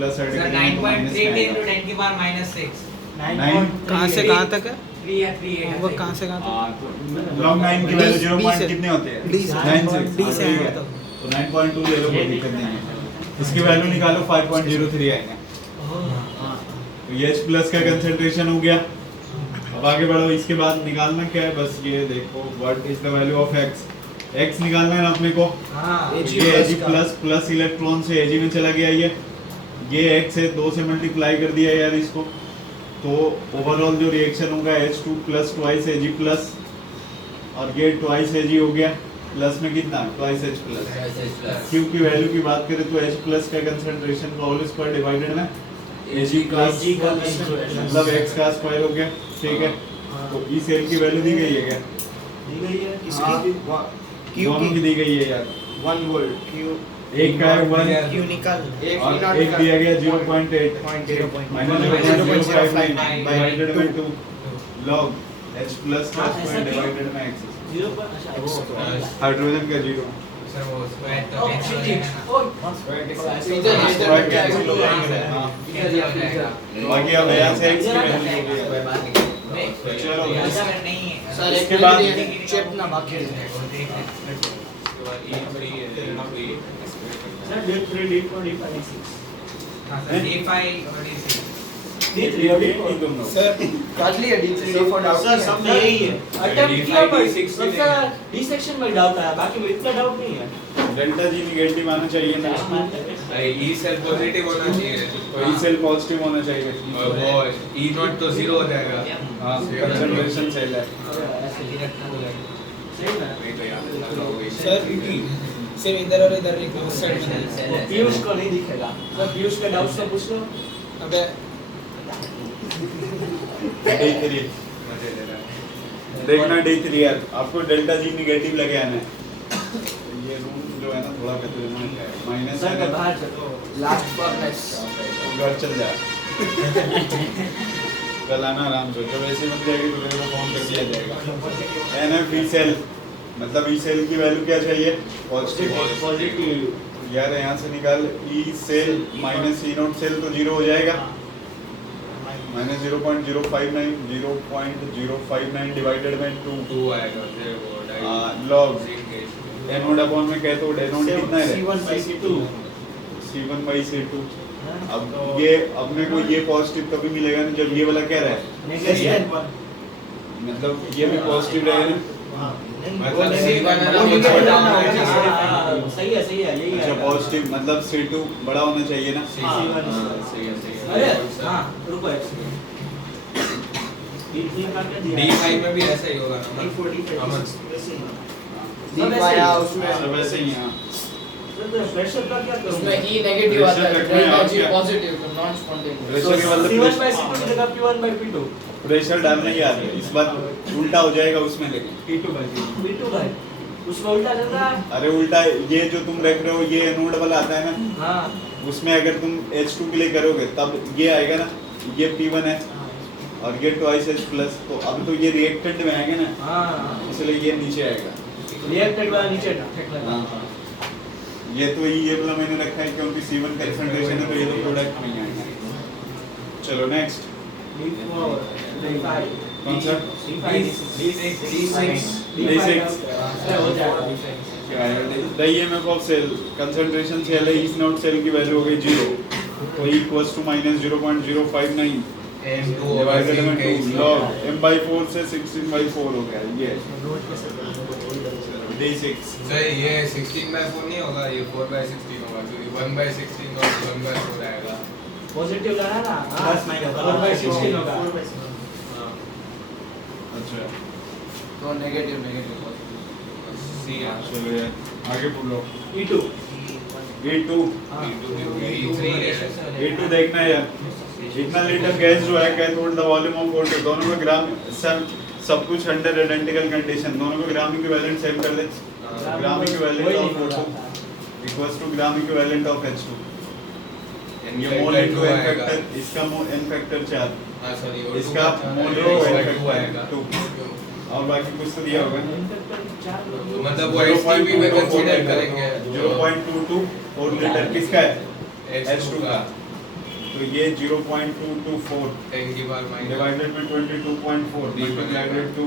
Plus add करेंगे 9.33 into 10 की power -6 कहाँ से कहाँ तक है 3 या 3 वो कहाँ से कहाँ तक लॉग 9 की वैल्यू 0 D पॉइंट से- कितने होते हैं? D से 9 से D से ठीक है। मतलब। तो 9.2 ले लो, कोई दिक्कत नहीं है। इसकी वैल्यू निकालो 5.03 आएगा। तो ये H प्लस का कंसंट्रेशन हो गया। अब आगे बढ़ो, इसके बाद निकालना क्या है, बस ये देखो what is the value of x। x निकालना है ना अपने को। ये Ag प्लस प्लस इलेक्ट्रॉन से Ag में चला गया, ये x है, 2 से मल्टीप्लाई कर दिया यार इसको। तो ओवरऑल जो रिएक्शन होगा H2 plus twice Ag plus, और ये ट्वाइस Ag हो गया, प्लस में कितना ट्वाइस H प्लस। Q की वैल्यू की बात करें तो H प्लस का कंसंट्रेशन का होल स्क्वायर डिवाइडेड में Ag का मतलब x का स्क्वायर हो गया, ठीक है। तो इस सेल की वैल्यू दी गई है क्या? दी गई है किसकी? दोनों की दी गई है यार। 1 वोल्ट एक का है 1 क्यों निकाल और एक दिया गया 0.8 minus 0.059 divided by 2 log H plus का स्क्वायर डिवाइडेड बाय x। 0 पर अच्छा हाइड्रोजन का 0 सर वो स्क्वायर तो Oh, कैंसिल हो shit. जाएगा Oh, स्क्वायर कैंसिल हो जाएंगे। हाँ, कैंसिल हो जाएगा बाकी अब यहाँ से x की वैल्यू हो गई है। चलो ऐसा नहीं है सर इसके बाद चेप ना बाकी है सर डेट 3 डेट 4 डेट 5 हां सर D5 और D6 डेट 3 डेट 4 दोनों सर काट लिया डी 3 डी 4 डाउट सर सब में यही है अटेम्प्ट किया पर सर डी सेक्शन में डाउट आया, बाकी में इतना डाउट नहीं है। डेल्टा जी नेगेटिव आना चाहिए ना, ई सेल पॉजिटिव होना चाहिए तो ई सेल पॉजिटिव होना चाहिए। और वो ई नॉट तो जीरो हो जाएगा। हाँ, कंसंट्रेशन सेल है। ऐसे डायरेक्ट हो जाएगा सही ना नहीं तो याद रखना होगा सर सिर्फ इधर और इधर लिखो उस साइड में वो पीयूष को नहीं दिखेगा सर, पीयूष का डाउट तो पूछ लो। अबे D3 देखना D3 यार, आपको डेल्टा जी नेगेटिव लगे आना है। ये रूम जो है ना थोड़ा खतरनाक है, माइनस सर का बाहर चलो लास्ट फर्नेस घर चल जाए कल आना आराम से, जब ऐसी बन जाएगी तो मेरे को फोन कर दिया जाएगा। NF E सेल मतलब ई सेल की वैल्यू क्या चाहिए? पॉजिटिव यार यहाँ से निकाल E cell minus E naught cell तो जीरो हो जाएगा, माइनस 0.059 डिवाइडेड बाय 2 2 आएगा फिर वो log एनोड अपॉन में कहते हो एनोड कितना है? C1/C2 C1/C2। अब ये अपने को ये पॉजिटिव तभी मिलेगा ना जब ये वाला क्या रहा है, नेगेटिव मतलब ये भी पॉजिटिव रहेगा ना। मतलब C बनाना वो वो निकल छोटा जाना होना है। चाहिए। सही है यही अच्छा है पॉजिटिव मतलब C2 बड़ा होना चाहिए ना। हाँ, सही है अरे हाँ रुको D3 का क्या दिया D5 में भी ऐसा ही होगा ना अमन सब आया उसमें सब ऐसे ही हाँ। प्रेशर का क्या करूं उसमें E नेगेटिव आता है, प्रेशर रखना है, और डेल्टा G क्या? पॉजिटिव तो नॉन स्पॉन्टेनियस। प्रेशर के मतलब C1/C2 की जगह P1/P2 प्रेशर डालने की आदत है, इस बार उल्टा हो जाएगा उसमें लेकिन P2 भाई उसमें उल्टा चल रहा है। अरे उल्टा ये जो तुम रख रहे हो ये एनोड वाला आता है ना, हाँ उसमें अगर तुम H2 के लिए करोगे तब ये आएगा ना, ये P1 है और ये ट्वाइस H प्लस, तो अब तो ये रिएक्टेंट में आएगा ना, हाँ इसलिए ये नीचे आएगा। रिएक्टेड वाला नीचे फेंकना हाँ। ये तो ये वाला मैंने रखा है क्योंकि C1 कंसंट्रेशन है तो ये तो प्रोडक्ट नहीं आएगा। चलो नेक्स्ट कौन सा? D6 हो जाएगा The EMF of cell concentration cell है इस नोट सेल की वैल्यू हो गई 0 तो equals to minus 0.059 M2 divided by 2 log m/4 से 16/4 हो गया ये D6 सर ये 16/4 नहीं होगा, ये 4/16 होगा क्योंकि 1/16 और 1/4 आएगा। पॉजिटिव लाना ना प्लस माइनस 4/16 होगा अच्छा तो नेगेटिव C है। चलो यार आगे बोलो E2 E2 E3 देखना है यार, इतना लीटर गैस जो है cathode the volume of water दोनों में ग्राम सब कुछ अंडर आइडेंटिकल कंडीशन, दोनों को ग्राम इक्विवेलेंट सेम कर ले। Gram equivalent of O2 equals to gram equivalent of H2। ये मोल इनटू n फैक्टर, इसका मोल n फैक्टर 4, हां सॉरी इसका मोल O2 इनटू n आएगा फैक्टर 2 और बाकी कुछ तो दिया होगा मतलब वो STP में कंसीडर करेंगे 0.22 4 लीटर किसका है? H2 का तो ये 0.224 10 की पावर माइनस डिवाइडेड में 22.4 मल्टीप्लाइड बाय 2,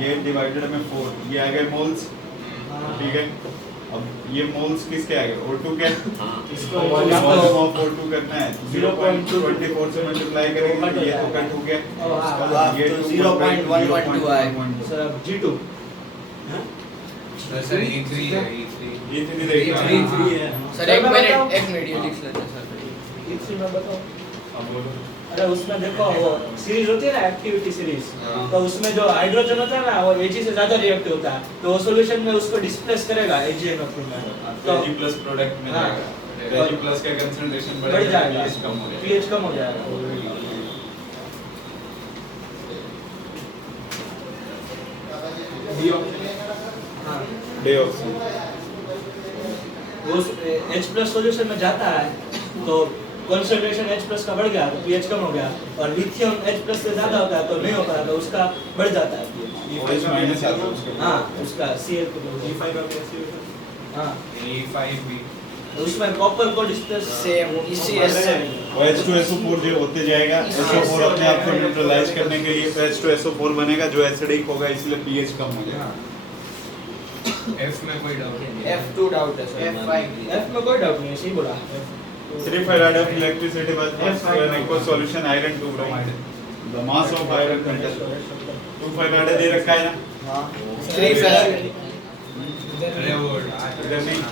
ये डिवाइडेड में 4, ये आ गए मोल्स, ठीक है। अब ये मोल्स किसके आ गए, O2 के, इसको वॉल्यूम ऑफ O2 करना है, 0.24 से मल्टीप्लाई करेंगे तो ये तो कट हो गया, ये तो 0.112 आएगा। सर अब G2 सर E3 है E3 ये तो नहीं देखना E3 है। सर एक मिनट ये लिख लेते हैं सर। E3 में बताओ। अब बोलो। अरे उसमें देखो वो सीरीज होती है ना, एक्टिविटी सीरीज, हाँ। तो उसमें जो हाइड्रोजन होता है ना वो Ag से ज्यादा रिएक्टिव होता है, तो वो सॉल्यूशन में उसको डिस्प्लेस करेगा AgNO2 में, तो Ag प्लस प्रोडक्ट में हाँ। जाएगा, Ag प्लस का कंसंट्रेशन बढ़ बढ़ेगा, जाएगा, pH कम हो जाएगा। pH कम हो जाएगा। हाँ, Dioxin। वो H+ सॉल्यूशन में जाता है तो कंसंट्रेशन H+ का बढ़ गया तो pH कम हो गया, और लिथियम H+ से ज्यादा होता है तो नहीं हो पाता, तो उसका बढ़ जाता है pH। OH माइनस आता है उसके। हाँ, उसका Cl E5 का कैसे हाँ, E5B तो उसमें कॉपर को डिस्प्लेस सेम इसी ऐसे H2SO4 जो होते जाएगा, SO4 अपने आप को न्यूट्रलाइज करने के लिए तो H2SO4 बनेगा जो एसिडिक होगा, इसलिए pH कम हो जाएगा। F में कोई डाउट नहीं F2 डाउट है सर। F5 F में कोई डाउट नहीं है, सही बोला। 3 farad of electricity was passed through an aqueous solution iron 2 bromide. The mass of iron metal 2 farad दे रखा है ना, हां 3 फैराड अरे वो इधर नहीं,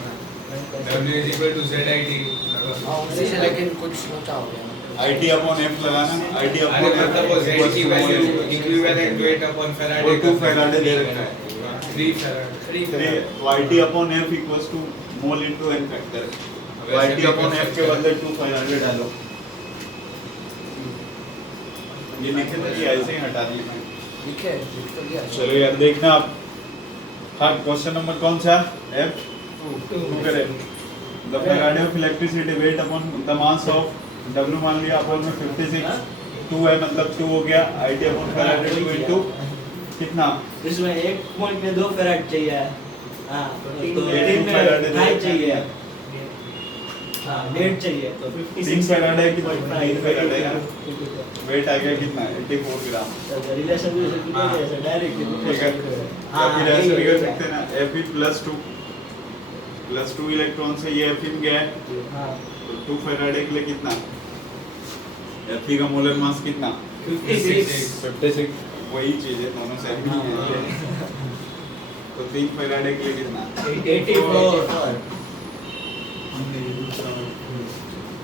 W is equal to ZIT उसी से लेकिन कुछ सोचा हो गया। IT upon F लगाना, IT अरे upon मतलब वो Z की value equivalent to 8 upon Faraday वो 2 farad दे रखा है, 3 फैराड 3 3 तो IT upon F equals to mole into N factor, तो IT upon F के बदले 2 farad डालो, ये लिखे थे कि ऐसे ही हटा दिए मैं। लिखे लिख तो दिया। चलो यार देखना आप, हाँ क्वेश्चन नंबर कौन सा, F2 करें। The Faraday of electricity weight upon the mass of W मान लिया अपन में 56, 2 है मतलब 2 हो गया, IT upon Faraday 2 into कितना, इसमें एक पॉइंट में 2 फैराड चाहिए। हाँ, तो तीन 3 में फैराड 2.5 चाहिए। हाँ, 1.5 चाहिए तो 56 3 फैराड है कि 0.5 3 फैराड है यार, वेट आ गया कितना, 84 ग्राम, रिलेशन से डायरेक्ट ठीक है। हाँ, फिर ऐसे यही भी कर है। सकते हैं ना, Fe प्लस 2 इलेक्ट्रॉन से ये Fe में गया है, हाँ, तो 2 फैराडे के लिए कितना, Fe का मोलर मास कितना, 56, वही चीज है, दोनों सेम ही है, तो 3 फैराडे के लिए कितना, 84।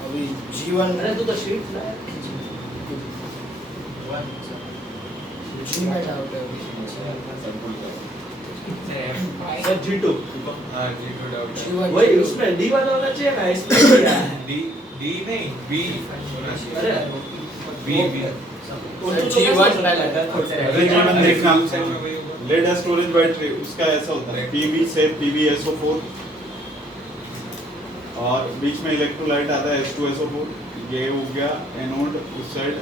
अभी G1 अरे तू तो शीट लाया। G में डाउट है अभी। सर G2 हां G2 डाउट G1 वही उसमें D वाला होना चाहिए ना, इसमें क्या है? D नहीं B होना अरे चाहिए B G1 पहले अरे जीवन देखना, लेड स्टोरेज बैटरी उसका ऐसा होता है, Pb से PbSO4 और बीच में इलेक्ट्रोलाइट आता है H2SO4, ये हो गया एनोड, उस साइड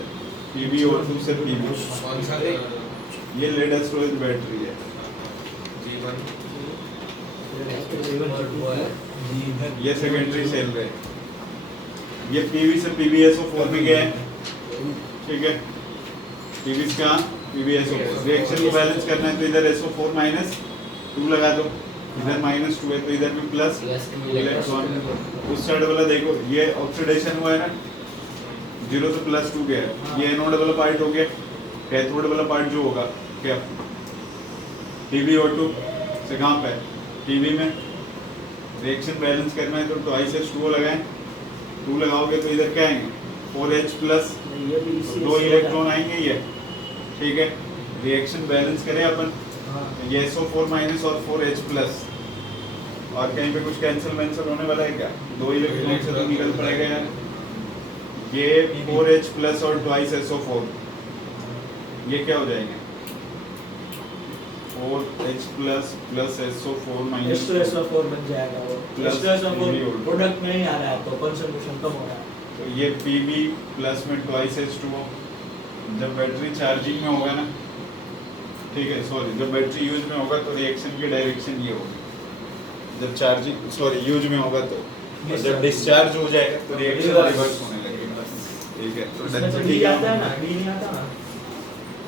PbO2 से Pb, कौन सा ये लेड स्टोरेज बैटरी है, G1 ये सेकेंडरी सेल है, ये Pb से PbSO4 भी गया है, ठीक है। Pb का PbSO4 रिएक्शन को बैलेंस करना है तो इधर SO4 माइनस 2 लगा दो, इधर माइनस 2 है तो इधर भी प्लस इलेक्ट्रॉन, उस साइड वाला देखो ये ऑक्सीडेशन हुआ है ना, 0 से +2 गया है, ये एनोड वाला पार्ट हो गया, कैथोड वाला पार्ट जो होगा क्या, PbO2 से कहाँ पे, Pb में रिएक्शन बैलेंस करना है तो ट्वाइस H2O लगाएं, 2 लगाओगे तो इधर क्या आएंगे 4H प्लस, 2 इलेक्ट्रॉन आएंगे ये, ठीक है। रिएक्शन बैलेंस करें अपन, ये SO4 माइनस और 4H प्लस, और कहीं पे कुछ कैंसिल होने वाला है क्या, 2 इलेक्ट्रॉन से तो निकल पड़ेगा यार, ये 4H प्लस और ट्वाइस SO4, ये क्या हो जाएंगे 4H plus plus SO4 minus H2SO4 बन जाएगा वो। प्लस H2SO4 PbO2 प्रोडक्ट में ही आ रहा है तो कंसंट्रेशन कम हो रहा है। तो ये Pb प्लस में ट्वाइस H2O, जब बैटरी चार्जिंग में होगा ना, ठीक है, सॉरी जब बैटरी यूज में होगा तो रिएक्शन की डायरेक्शन ये होगी, जब यूज में होगा तो, और जब डिस्चार्ज हो जाएगा तो रिएक्शन रिवर्स होने लगेगा। ठीक है तो इसमें तो डेंसिटी डी क्या आता है ना, डी नहीं आता ना।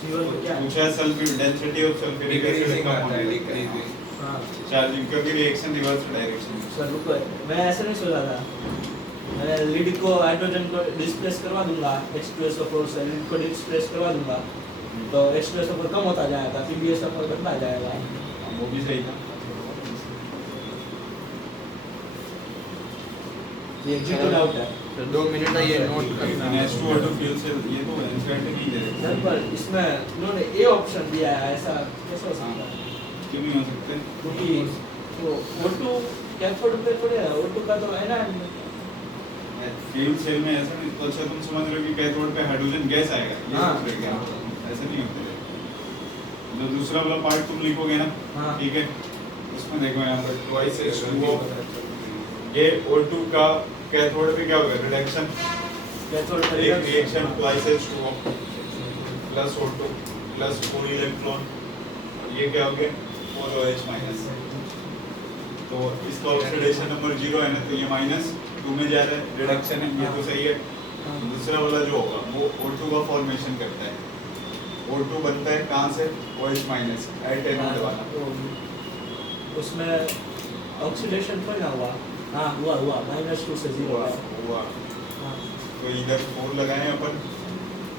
G1 को क्या? पूछा sulphuric density of sulphuric acid decreasing का आता है, फॉर्मूला डिक्रीजिंग। हाँ चार्जिंग क्योंकि रिएक्शन रिवर्स डायरेक्शन में। सर रुको, मैं ऐसे नहीं सोचा था। मैं लीड को हाइड्रोजन को डिस्प्लेस करवा दूंगा, H2SO4 से लीड को डिस्प्लेस करवा दूंगा, तो H2SO4 कम होता जाएगा, PbSO4 बढ़ता जाएगा। वो भी सही था। ये G2 डाउट है। तो 2 मिनट है ये नोट करना है। H2O2 फ्यूल से ये तो एनसीईआरटी नहीं दे रहे। सर पर इसमें उन्होंने ए ऑप्शन दिया है, ऐसा कैसे हो सकता है? क्यों नहीं हो सकते? क्योंकि वो O2 कैथोड पे थोड़े है, O2 का तो है ना। फ्यूल सेल में ऐसा नहीं, तो अच्छा तुम समझ रहे हो कि कैथोड पे हाइड्रोजन गैस आएगा, ये हाँ। सोच रहे क्या? ऐसा नहीं होता है। जो दूसरा वाला पार्ट तुम लिखोगे ना, हाँ। ठीक है, उसमें देखो यहाँ पर ट्वाइस H2O, ये O2 का कैथोड पे क्या होगा? रिडक्शन, कैथोड पे एक reaction twice H2O plus O2 plus 4 electron, ये क्या हो गया? 4OH minus. तो इसका ऑक्सीडेशन नंबर 0 है ना, तो ये -2 में जा रहा है, रिडक्शन है, ये तो सही है। दूसरा वाला जो होगा वो O2 का फॉर्मेशन करता है। O2 बनता है कहाँ से? OH माइनस एट एनोड वाला। उसमें ऑक्सीडेशन थोड़ी ना हुआ। हाँ हुआ -2 से 0 हुआ है। हुआ हाँ, तो इधर 4 लगाए अपन,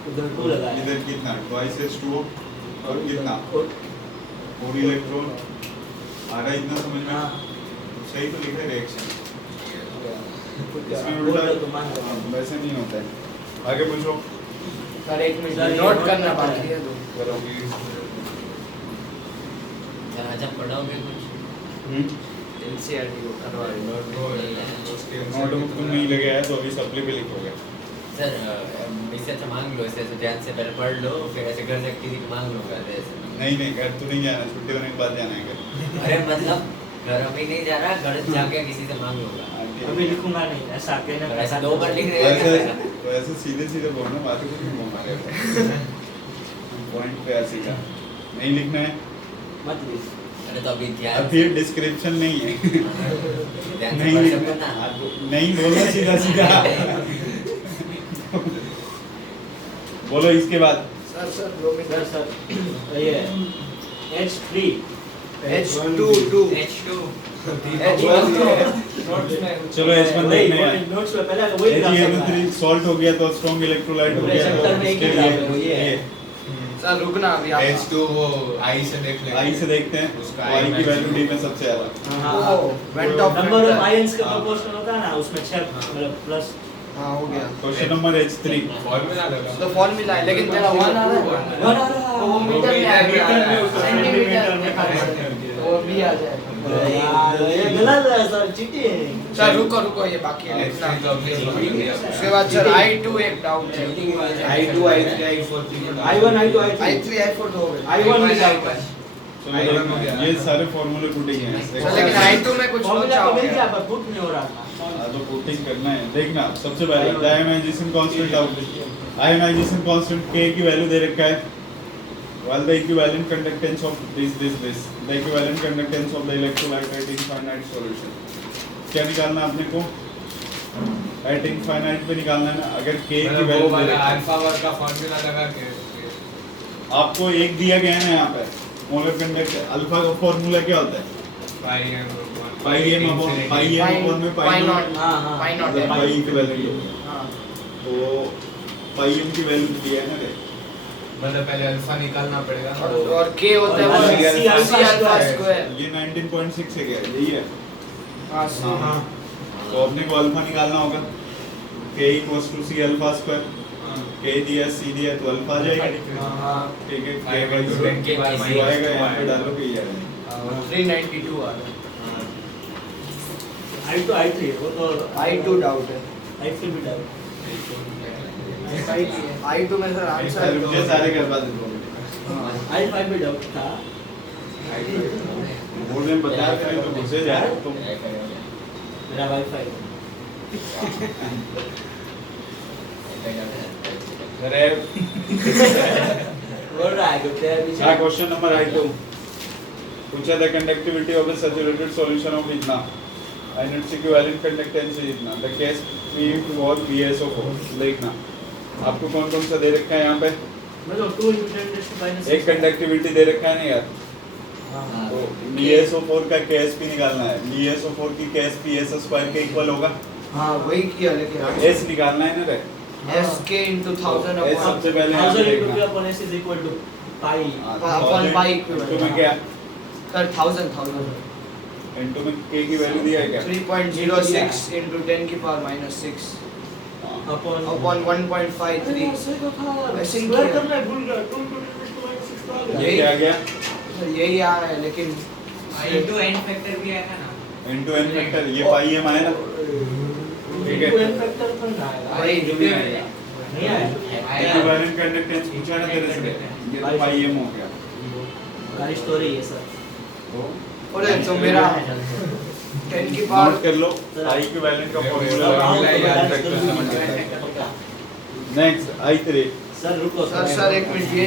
उधर 2 लगाया। इधर कितना? ट्वाइस H2O और कितना? और 4 इलेक्ट्रॉन आ रहा है, इतना समझ में? हाँ, सही तो लिखा है रिएक्शन। इसमें बोल उल्टा रहे तो मान लो। हाँ, वैसे नहीं होता है। आगे पूछो। सर 1 मिनट सर, ये नोट नोट करना करना बाकी है तो। करो। अच्छा पढ़ोगे कुछ एनसीईआरटी को करवा रहे हो। नोटबुक तुम नहीं लगे है तो अभी सप्ली पे लिखोगे। सर इससे अच्छा मांग लो, इससे ध्यान से पहले पढ़ लो, फिर ऐसे घर से किसी को मांग लूंगा ऐसे। नहीं घर तो नहीं जाना, छुट्टी होने के बाद जाना है घर। अरे मतलब घर अभी नहीं जा रहा, घर जाके किसी से मांग लूंगा। अभी लिखूंगा नहीं, ऐसा कहना और ऐसा 2 बार लिख वैसे देगा। वैसे सीधे बोलना, बातें कुछ नहीं घुमा पॉइंट पे ऐसे का नहीं लिखना है। मत लिख। अरे तो अभी अब ध्यान फिर डिस्क्रिप्शन नहीं है। ध्यान से नहीं पढ़ लिखना, सकते ना। नहीं बोलना सीधा बोलो इसके बाद। Sir 2 minute. सर ये H3 H2 H2 चलो H1 देखने हैं। नोट्स में पहले वही डाल सकता है। H3 सॉल्ट हो गया तो स्ट्रॉन्ग इलेक्ट्रोलाइट हो गया, सेंटर तो में एक ही इसके डाल दो, लिए ये। सर रुकना अभी आप। H2 वो आई से देख लेंगे। आई से देखते हैं, उसका आई की I वैल्यू डी में सबसे ज्यादा। हाँ, went of number of ions का प्रोपोर्शनल होता है ना, उसमें 6 मतलब प्लस। हाँ हो गया। क्वेश्चन नंबर H3 फॉर्मूला लगा। तो फॉर्मूला है लेकिन तेरा 1 आ रहा है। 1 आ रहा है। वो मीटर में आ मीटर में गया, उसका सेंटीमीटर में सेंटीमीटर में तो वो भी आ जाएगा। यार, ये गलत है सर, चीटिंग। सर रुको ये बाकी है लिखना। H3 तो हमने समझ लिया। उसके बाद सर I2 एक डाउट है। I2 I3 I4 I1 I2 I3 I3 I4 तो हो गए। I1 भी डाउट है। चलो देखो, ये सारे फॉर्मूले पुट ही हैं। सर लेकिन I2 में कुछ फॉर्मूला लोचा तो हो मिल गया गया। पर पुट नहीं हो रहा था। हाँ, तो पुटिंग करना है। देखना सबसे पहले dynamization constant out, ionization constant K की वैल्यू दे रखा है, while the equivalent conductance of this the equivalent conductance of the electrolyte at infinite solution। क्या निकालना आपने को? at infinite पे निकालना है ना। अगर K की मतलब वो वैल्यू दे वाला रखा है, अल्फा वर्ग का फॉर्मूला लगा के आपको एक दिया गया है ना यहाँ पे मोलर कंडक्ट अल्फा का फॉर्मूला क्या होता है? पाई m अपॉन में पाई नॉट, हाँ हाँ पाई नॉट है। पाई की वैल्यू। हाँ। तो पाई m की वैल्यू दिया है ना रे। मतलब पहले अल्फा निकालना पड़ेगा ना। और K होता है वो और C अल्फा स्क्वायर। ये 19.6 है क्या? यही है। हाँ हाँ। तो अपने को अल्फा निकालना होगा। K equals to C alpha square. K दिया C दिया तो अल्फा आ जाएगा। हाँ। ठीक है, K by K 2 K by जो आएगा यहाँ पे डालो कि ये आएगा। 392 आ रहा है। I2 I3 वो तो I2 डाउट है। I3 भी डाउट। I2 में सर आंसर रुक जा, सारे करवा दे 2 मिनट। I5 भी डाउट था। बोल रहे हैं बता करें तो घुसे जा रहे हो तुम। मेरा वाईफाई अरे बोल रहा है कि तेरा पीछे क्या क्वेश्चन नंबर I2 पूछा था conductivity of a saturated solution of इतना and its equivalent conductance is इतना। The case P for VSO4 देखना आपको कौन कौन सा दे रखा है यहाँ पे? मतलब 2 × 10⁻⁶ एक कंडक्टिविटी दे रखा है ना यार, हाँ तो BSO4 का KSP निकालना है। BSO4 की KSP S² के इक्वल होगा। हाँ वही किया लेकिन S निकालना है ना रे, S K into 1000 S upon सबसे पहले यहाँ 1000 देखना। × S is equal to pi. upon pi equivalent। Into में क्या? सर 1000 इनटू में K की वैल्यू दिया है क्या? 3.06 into 10 की पावर -6 upon upon 1.53। ऐसे ही स्क्वायर किया। करना है, भूल गया 2 × 10⁻⁶ ये क्या आ गया? यही आ रहा है लेकिन इनटू एन फैक्टर भी आएगा ना। इनटू n फैक्टर, ये पाई m आया ना, ठीक है? n फैक्टर पर ना आएगा। वही नहीं आएगा। नहीं आएगा। इक्विवेलेंट कंडक्टेंस पूछा ना तेरे से, ये तो पाई m हो गया। गाड़ी स्टोरी है सर। तो अरे तो मेरा 10 की पावर नोट कर लो, पाई इक्विवेलेंट का फॉर्मूला नेक्स्ट I3। सर रुको सर एक मिनट ये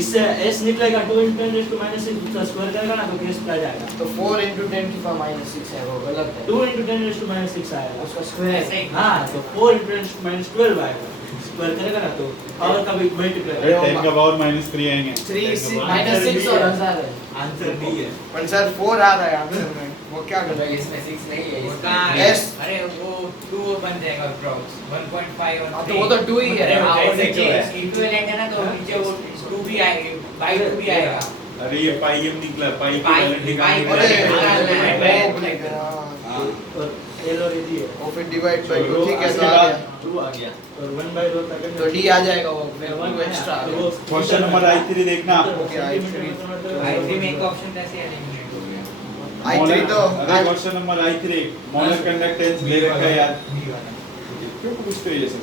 इससे s निकलेगा 2 × 10⁻⁶ उसका स्क्वायर करेगा ना तो केस आ जाएगा। तो 4 into 10 की पावर -6 है, वो गलत है। 2 × 10⁻⁶ आएगा उसका स्क्वायर हाँ तो 4 × 10⁻12 आएगा, स्क्वायर करेगा ना तो पावर का भी मल्टीप्लाई। 10 का पावर -3 आएंगे। 3 -6 और 1000 है। आंसर डी है। पर सर 4 आ रहा है आंसर में, वो क्या कर रहा है? इसमें 6 नहीं है, उसका Yes। अरे वो 2 बन जाएगा अप्रॉक्स 1.5 और हाँ, तो वो तो 2 ही है। हाँ, वो कैसे नीचे क्यों है? इक्विवेलेंट है ना तो नीचे वो 2 भी आएगा, बाई 2 भी आएगा। अरे ये पाई m निकला, पाई पाई- इक्विवेलेंट निकालने पाई- के अरे लिए। हाँ, और l और d है और फिर डिवाइड बाय 2 ठीक है उसके तो आ बाद गया। 2 आ गया। और 1/2 तक तो D आ जाएगा वो, फिर 1 एक्स्ट्रा आ गया। क्वेश्चन नंबर I3 देखना। आई में एक ऑप्शन कैसे एलिमिनेट हो गया? I3 तो अरे question number I3 molar conductance ले रखा है यार, क्यों पूछते हो ये सब?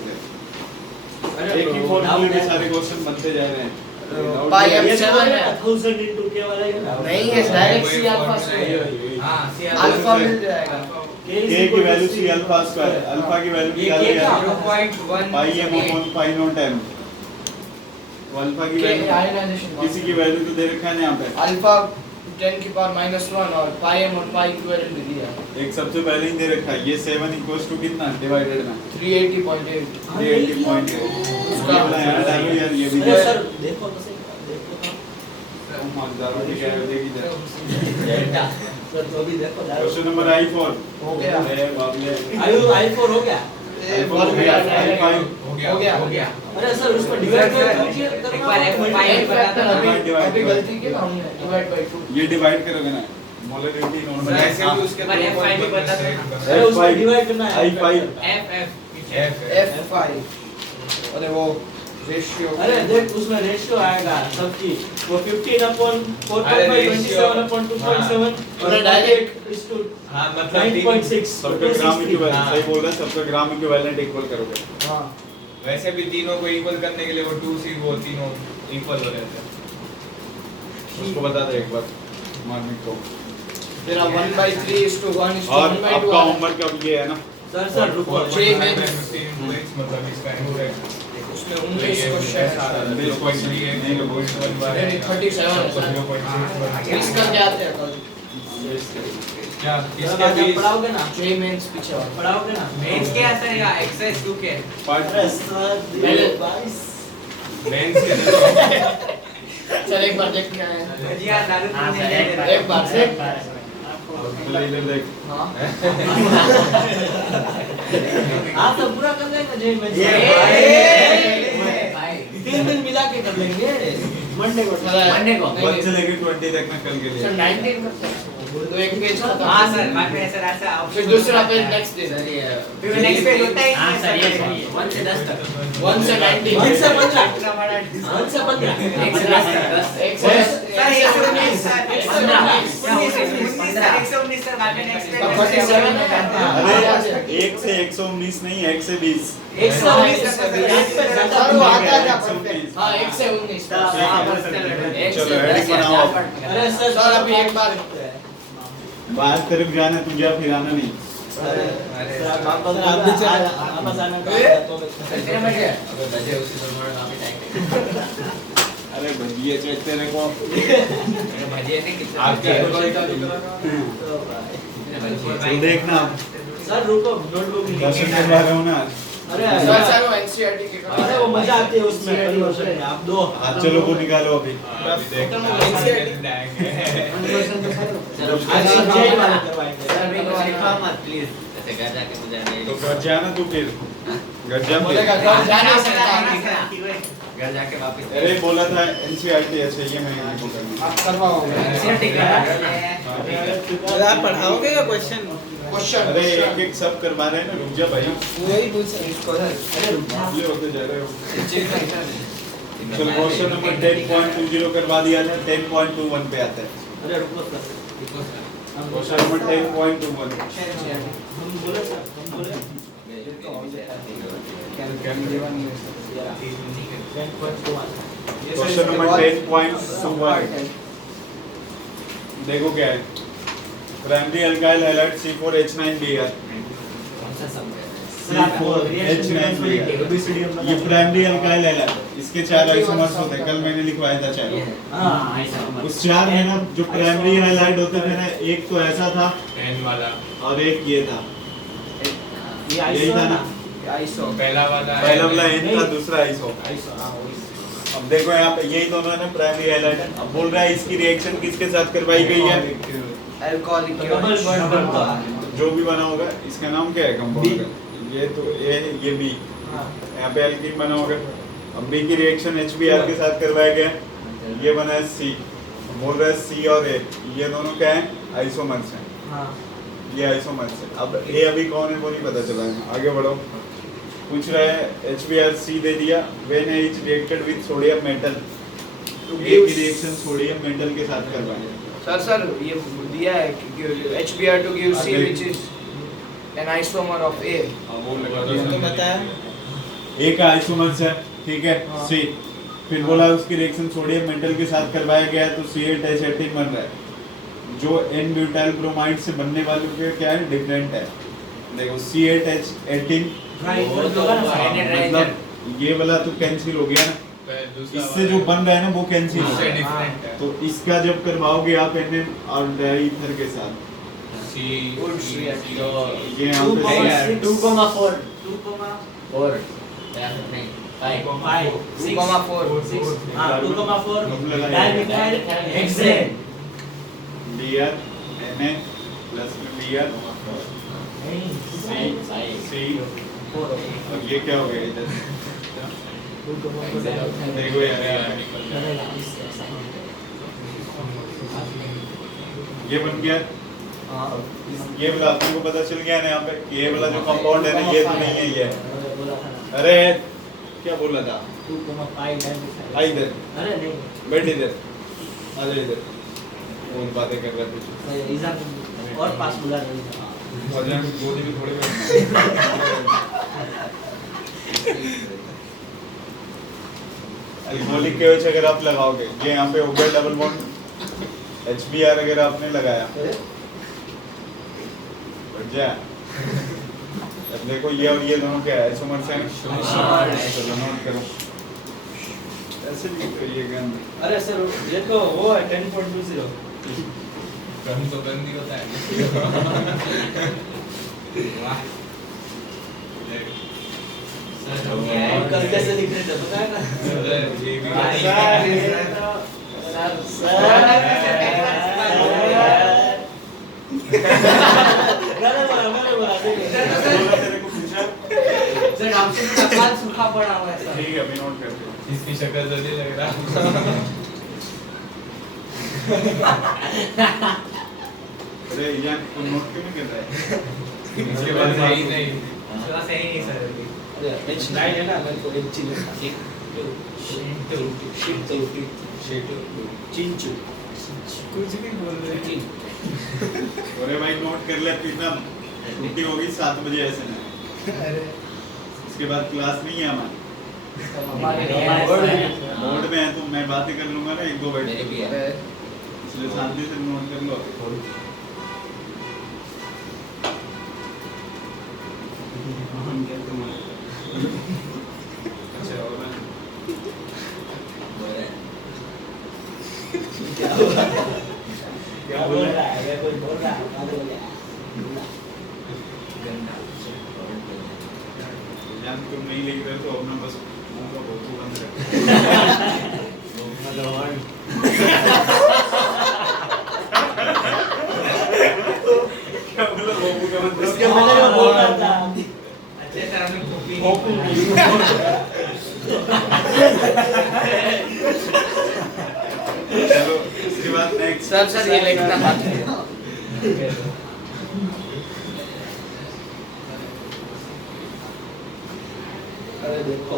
एक ही फॉर्मूले में सारे क्वेश्चन बनते जा रहे हैं। पाई ये m 7 है। 1000 × k वाला है ना नहीं है डायरेक्ट C अल्फा स्क्वायर। हां सी अल्फा मिल जाएगा। K की value C alpha square, alpha की वैल्यू ये क्या K है? का 0.1 पाई m upon pi not m। तो अल्फा की K वैल्यू आयनाइजेशन किसी की वैल्यू तो दे रखा है ना यहाँ पे। अल्फा 10 की पावर -1 और पाई m और पाई इक्विवेलेंट भी दिया है। एक सबसे पहले ही दे रखा है, ये 7 इक्वल्स टू कितना डिवाइडेड में 380.8। 380.8। उसका उसका यार ये भी अरे दे सर देखो तो सही, देखो तो मजेदार ठीक है देखी जाए। डेल्टा सर तो भी देखो क्वेश्चन नंबर I4 हो गया। ए बाप रे i4 हो गया। ए बोल गया I5 हो गया। अरे सर उसको डिवाइड एक बार F5 बता दो। अभी गलती की ना हमने डिवाइड बाय 2। ये डिवाइड करोगे ना मोलरिटी नॉर्मल ऐसे भी उसके पर F5 भी बता दो। अरे उसको डिवाइड करना है I5 F F5 अरे वो रेशियो अरे देख उसमें रेशियो आएगा सबकी वो 15/4.5 अरे ratio- 27/2.7 और अरे direct हाँ 9.6 सबका ग्राम इक्विवेलेंट हाँ। सही बोल रहा है, सबका ग्राम इक्विवेलेंट इक्वल करोगे। हां वैसे भी तीनों को इक्वल करने के लिए वो 2C वो तीनों इक्वल हो रहते हैं। उसको बता दे एक बार मार्मिक को। तेरा 1/3:1:1 और आपका होमवर्क अब ये है ना, सर रुको J में 15 मतलब इसका एंगल उसमें 19 क्वेश्चन है। 37 है सर। मिस कर जाते हैं कल। क्या सर इसके आज आप बीच पढ़ाओगे ना J मेंस पीछे वाला। पढ़ाओगे ना मेंस क्या सर या एक्सरसाइज 2 के पार्ट अरे सर पहले- 22 मेंस के चल एक बार देख के आए हैं। जी हां नारू एक बार से ले ले देख। हां आप तो पूरा कर देंगे जय में भाई 3 दिन मिला के कर लेंगे मंडे को मंडे को। वन से लेके 20 तक में कल के लिए। सर 19 करते हैं। तो एक पेज खत्म। हां सर बाद में सर ऐसा फिर दूसरा पेज नेक्स्ट डे। सर ये फिर नेक्स्ट पेज होता है हाँ सर ये 1 से 10 तक 1 से 19 1 से 15 इतना बड़ा 1 से 15 1 से 10 तक 10 एक से सर 119 सर 119 119 सर बाद में नेक्स्ट पेज 47 है। अरे 1 से 119 नहीं 1 से 20। 119 सर वो आता है परफेक्ट। हां 1 से 19 चलो हेडिंग बनाओ आप। अरे सर सर अभी एक बार बाहर तरफ जाना तुझे फिर आना नहीं। आप भी चले वापस आना कितने बजे अबे बजे उसी तो मोड़ काफी टाइम अरे भजिए चेक तेरे को भजिए ने कितना आप क्या चल देखना सर रुको नोटबुक क्वेश्चन करवा रहा हूँ ना अरे सर सर वो एनसीईआरटी के अरे वो मजा आती है उसमें कन्वर्शन में आप दो हाँ चलो वो निकालो अभी अभी देखते हैं जाएंगे चलो आज सब्जेक्ट वाला करवाएंगे सर मेरे को सिखा मत प्लीज ऐसे घर जाके मुझे नहीं तो घर जाना तू फिर घर जा बोलेगा फिर। घर जाने से घर जाके वापस अरे बोला था एनसीईआरटी ऐसे ये मैं नहीं करना आप करवाओगे आप पढ़ाओगे या क्वेश्चन क्वेश्चन अरे एक एक सब करवा रहे हैं ना रुक जा भाई वही पूछ रहे हैं। ये होते जा रहे हो चलो क्वेश्चन नंबर 10.20 करवा दिया था 10.21 पे आता है अरे रुको सर क्वेश्चन नंबर 10.21 हम बोले सर हम बोले क्वेश्चन नंबर 10.21 देखो क्या है primary alkyl halide C4H9Br C4H9Br ये प्राइमरी अल्काइल हैलाइड इसके 4 आइसोमर्स होते हैं कल मैंने लिखवाया था चारों उस 4 में ना जो प्राइमरी हैलाइड होते थे ना एक तो ऐसा था पेन वाला और एक ये था ये यही था ना आइसो पहला वाला N था दूसरा आइसो अब देखो यहाँ पे यही दोनों है ना प्राइमरी हैलाइड अब बोल रहा है इसकी रिएक्शन किसके साथ करवाई गई है अल्कोहलिक डबल बॉन्ड बनता है जो भी बना होगा इसका नाम क्या है कंपाउंड का ये तो ए है ये बी यहाँ पे एल्कीन बना होगा अब बी की रिएक्शन HBr के साथ करवाया गया ये बना है C बोल रहा है C और A ये दोनों क्या है आइसोमर्स हैं हां ये आइसोमर्स है अब A अभी कौन है वो नहीं पता चला है आगे बढ़ो पूछ रहा है HBr C दे दिया when is reacted with sodium metal A की रिएक्शन सोडियम मेटल के साथ करवाएंगे सर ये दिया है कि HBr to give C which is an isomer of A तो बताया एक आइसोमर्स है ठीक है C फिर बोला उसकी रिएक्शन सोडियम मेटल के साथ करवाया गया है तो C8H18 बन रहा है जो N ब्यूटाइल ब्रोमाइड से बनने वालों के क्या है डिफरेंट है देखो C8H18 मतलब ये वाला तो कैंसिल हो गया ना इससे जो बन रहा है ना वो कैंसिल हो इससे गया डिफरेंट है तो इसका जब करवाओगे आप NN और डाईथर के साथ सी ये यहाँ पे 2,4 4 नहीं 5 2,4 हां 2,4 मतलब dimethyl hexane Br Na plus में Br C और ये क्या हो गया इधर देखो यार ये बन गया ये वाला आपको को पता चल गया ना यहाँ पे ये वाला जो कंपाउंड है ना ये तो नहीं है ये अरे क्या बोला था 2,5 आ इधर अरे नहीं बैठ इधर आ जा इधर कौन बातें कर रहा है एग्जाम और पास बुला रही है और यहाँ गोदी में थोड़े बैठना अल्कोहलिक के वजह अगर आप लगाओगे ये यहाँ पे हो गया डबल बॉन्ड HBr अगर आपने लगाया बढ़ जाए अब देखो ये और ये दोनों क्या है आइसोमर्स हैं चलो नोट करो ऐसे भी करिएगा अरे सर ये तो वो है 10.20 कम तो गंदी होता है वाह कल कैसे लिख रहे थे पता है ना ये भी तेरे को पूछा सर हमसे कपाल सूखा पड़ा हुआ है सर ठीक है अभी नोट करते हो इसकी शक्ल तो नहीं लग रहा अरे यार तुम नोट क्यों नहीं कर रहा है इसके बाद सही नहीं थोड़ा सही नहीं सर अभी अरे H9 है ना मेरे को एक चीज चिंचू कुछ भी बोल रहे हैं अरे भाई नोट कर ले कितना छुट्टी होगी 7 बजे ऐसे ना अरे इसके बाद क्लास नहीं है हमारी हमारे बोर्ड में है तो मैं बातें कर लूंगा ना एक दो बैठ मेरे के। भी है इसलिए शांति से नोट कर लो अच्छा और क्या बोल रहा है कोई बोल रहा है क्या बोल रहा है गंदा जान तुम नहीं लिख रहे हो तो अपना बस मुंह का भोंपू बंद रखो। क्या बोला भोंपू का बंद उसके मैंने वो बोला था अच्छे सर हमने कॉपी चलो इसके बाद नेक्स्ट सर ये लिखना बात है अरे देखो